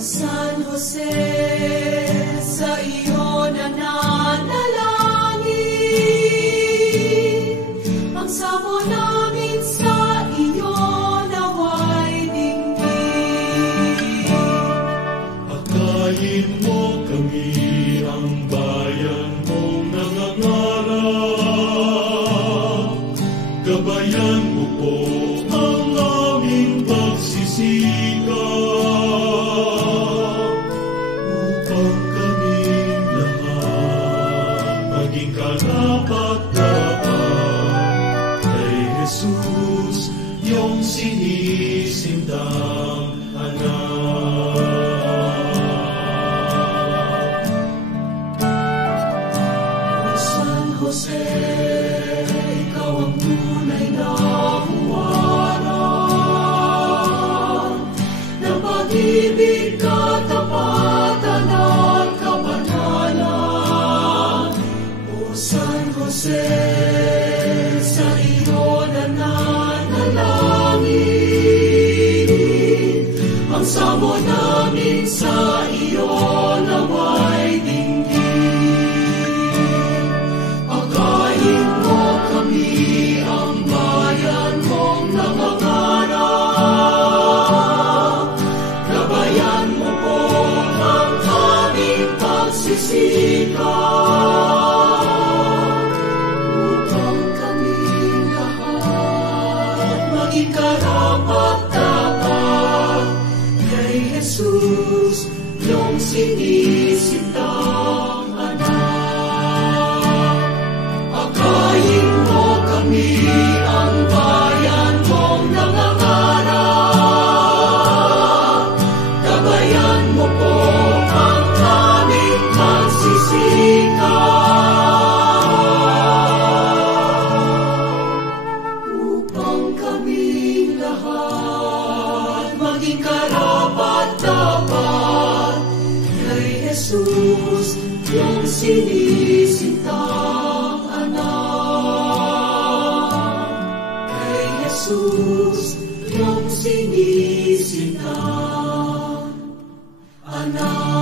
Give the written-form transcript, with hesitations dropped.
San Jose, sa iyo nananalangin, ang samo namin sa iyo naway dinggin. Pagkain mo kami, ang bayan mong nangangarap, gabayan mo po ang aming pagsisikap, upang kaming lahat maging karapat-dapat kay Jesus, iyong sinisindang anak. O San Jose, ikaw ang tunay na huwaran ng pag-ibig, katapatan at kabanalan. O San Jose, sa iyo nananalangin, ang samo namin sa iyo naway dinggin. Pagkain mo kami, ang bayan mong nangangarap, gabayan mo po ang aming pagsisikap, upang kaming lahat maging karapat-dapat kay Jesus, iyong sinisintang anak. Pagkain mo kami, ang bayan mong nangangarap, gabayan mo po ang aming pagsisikap, upang kaming lahat maging karapat-dapat kay Jesus, iyong sinisintang anak. Kay Jesus, iyong sinisintang anak.